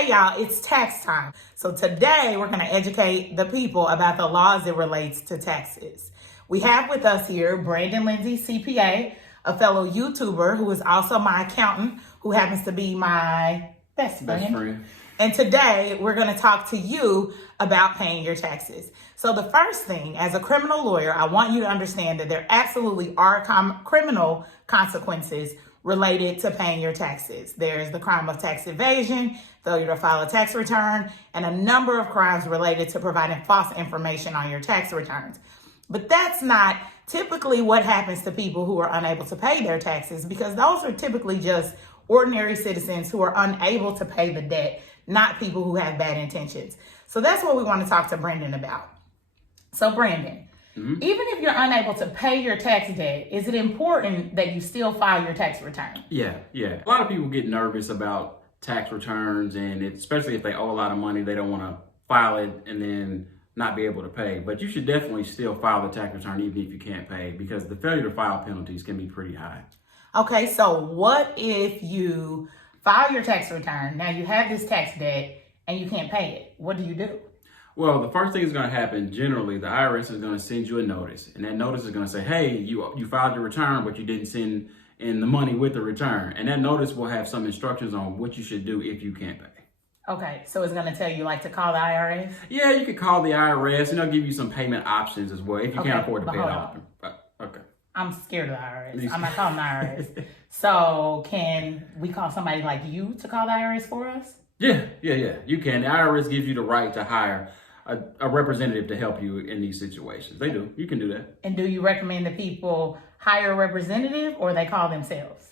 Okay, y'all, it's tax time. So today we're going to educate the people about the laws that relates to taxes. We have with us here Brandon Lindsay, CPA, a fellow YouTuber who is also my accountant, who happens to be my best friend. And today we're going to talk to you about paying your taxes. So the first thing, as a criminal lawyer, I want you to understand that there absolutely are criminal consequences related to paying your taxes. There's the crime of tax evasion, failure to file a tax return, and a number of crimes related to providing false information on your tax returns. But that's not typically what happens to people who are unable to pay their taxes, because those are typically just ordinary citizens who are unable to pay the debt, not people who have bad intentions. So that's what we want to talk to Brandon about. So Brandon, even if you're unable to pay your tax debt, is it important that you still file your tax return? Yeah. A lot of people get nervous about tax returns, and especially if they owe a lot of money, they don't want to file it and then not be able to pay. But you should definitely still file the tax return even if you can't pay, because the failure to file penalties can be pretty high. Okay, so what if you file your tax return, now you have this tax debt and you can't pay it? What do you do? Well, the first thing is going to happen, generally, the IRS is going to send you a notice. And that notice is going to say, hey, you filed your return, but you didn't send in the money with the return. And that notice will have some instructions on what you should do if you can't pay. Okay, so it's going to tell you like to call the IRS? Yeah, you could call the IRS, and they'll give you some payment options as well if you can't afford to pay it off. Okay. I'm scared of the IRS. I'm not calling the IRS. So can we call somebody like you to call the IRS for us? Yeah. You can. The IRS gives you the right to hire a representative to help you in these situations. They do. You can do that. And do you recommend that people hire a representative or they call themselves?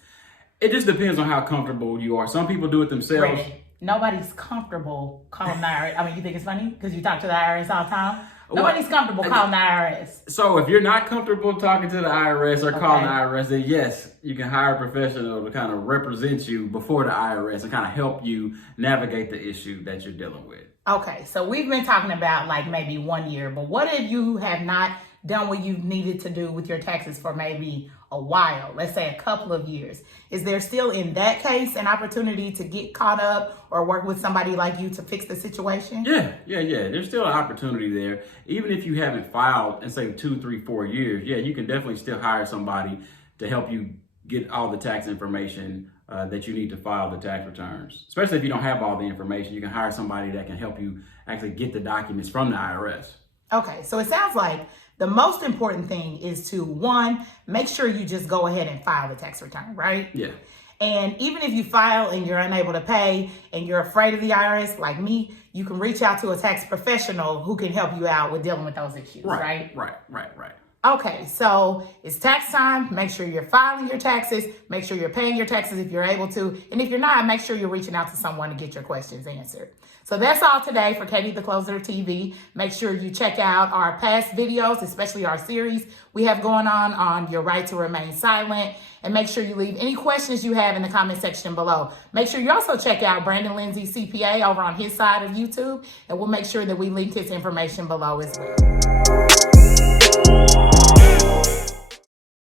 It just depends on how comfortable you are. Some people do it themselves. Brandon, nobody's comfortable calling the IRS. I mean, you think it's funny because you talk to the IRS all the time? Nobody's comfortable calling the IRS. So if you're not comfortable talking to the IRS or calling the IRS, then yes, you can hire a professional to kind of represent you before the IRS and kind of help you navigate the issue that you're dealing with. Okay, so we've been talking about like maybe 1 year, but what if you have not done what you needed to do with your taxes for maybe a while, let's say a couple of years? Is there still in that case an opportunity to get caught up or work with somebody like you to fix the situation? Yeah. There's still an opportunity there. Even if you haven't filed in say 2, 3, 4 years, you can definitely still hire somebody to help you get all the tax information that you need to file the tax returns. Especially if you don't have all the information, you can hire somebody that can help you actually get the documents from the IRS. Okay, so it sounds like the most important thing is to, one, make sure you just go ahead and file the tax return, right? Yeah. And even if you file and you're unable to pay and you're afraid of the IRS, like me, you can reach out to a tax professional who can help you out with dealing with those issues, right? Right. Okay, so it's tax time. Make sure you're filing your taxes. Make sure you're paying your taxes if you're able to. And if you're not, make sure you're reaching out to someone to get your questions answered. So that's all today for Katie the Closer TV. Make sure you check out our past videos, especially our series we have going on your right to remain silent. And make sure you leave any questions you have in the comment section below. Make sure you also check out Brandon Lindsay CPA over on his side of YouTube. And we'll make sure that we link his information below as well.